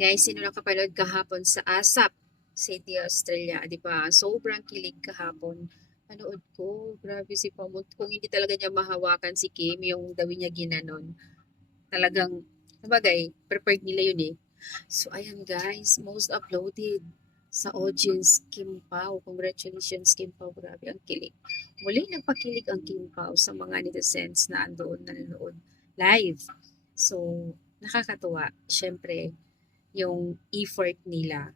Guys, sino nakapanood kahapon sa ASAP, City, Australia, 'di ba? Sobrang kilig kahapon. Panood ko, grabe si Pamut. Kung hindi talaga niya mahawakan si Kim, yung dawi niya ginanon. Talagang, sabagay, prepared nila yun eh. So, ayan guys, most uploaded sa audience, Kim Pao. Congratulations, Kim Pao. Grabe, ang kilig. Muli nagpakilig ang Kim Pao sa mga netizens na andoon nanonood live. So, nakakatuwa. Siyempre, yung effort nila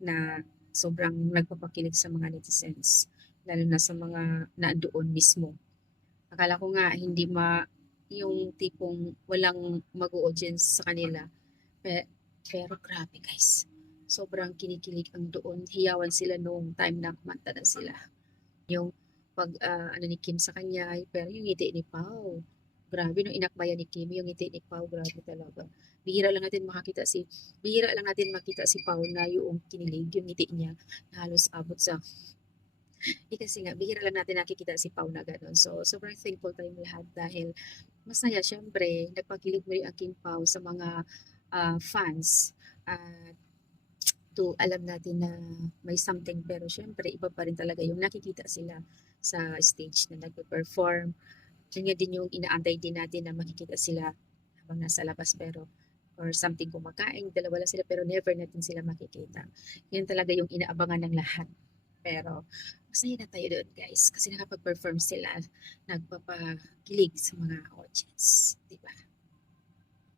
na sobrang nagpapakilig sa mga netizens, lalo na sa mga nandoon mismo. Akala ko nga hindi yung tipong walang mag-audience sa kanila. Pero grabe guys, sobrang kinikilig ang doon. Hiyawan sila noong time na kumanta na sila. Yung pag ano ni Kim sa kanya, pero yung ngiti ni Pao, grabe nung inakbayan ni Kim, yung ngiti ni Pao, grabe talaga. Bihira lang natin makita si Pao na yung kinilig, yung ngiti niya, na halos abot sa, kasi nga, bihira lang natin nakikita si Pao na gano'n. So, sobrang thankful tayong lahat dahil masaya, syempre, nagpakilig mo rin ang Kim Pao sa mga fans. At alam natin na may something pero syempre iba pa rin talaga yung nakikita sila sa stage na nagpe-perform. Yun nga din yung inaantay din natin na makikita sila habang nasa labas pero or something kumakain, dalawa lang sila pero never natin sila makikita. Yan talaga yung inaabangan ng lahat. Pero masaya na tayo doon guys kasi nakapag-perform sila, nagpapakilig sa mga audience. Diba?